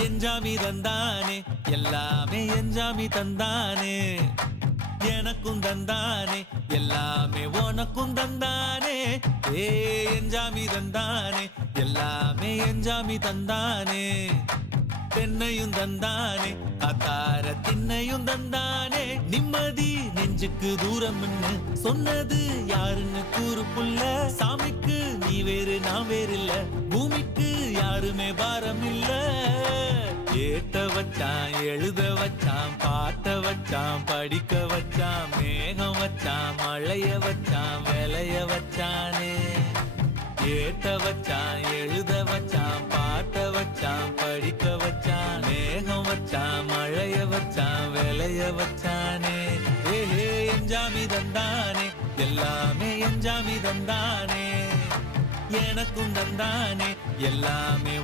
எஞ்சாமி தந்தானே எல்லாமே எஞ்சாமி தந்தானே எனக்கும் தந்தானே எல்லாமே உனக்கும் தந்தானே ஏ எஞ்சாமி தந்தானே எல்லாமே எஞ்சாமி தந்தானே தென்னையும் தந்தானே காத்தார திண்ணையும் தந்தானே நிம்மதி நெஞ்சுக்கு தூரம்னு சொன்னது யாருன்னு கூறு புள்ள சாமிக்கு நீ வேறு நான் வேறு இல்ல பூமிக்கு யாருமே பாரம் இல்ல ஏத்த வச்சான் எழுத வச்சான் பாட்ட வச்சான் படிக்க வச்சான் மேகம் வச்சான் மழைய வச்சான் விளைய வச்சானே ஏத்த வச்சான் எழுத வச்சான் பாட்ட வச்சான் படிக்க வச்சான் மேகம் வச்சான் மழைய வச்சான் விளைய வச்சானே ஏஹே எஞ்சாமி தந்தானே எல்லாமே எஞ்சாமி தந்தானே எனக்கும் தந்தானே எல்லாமே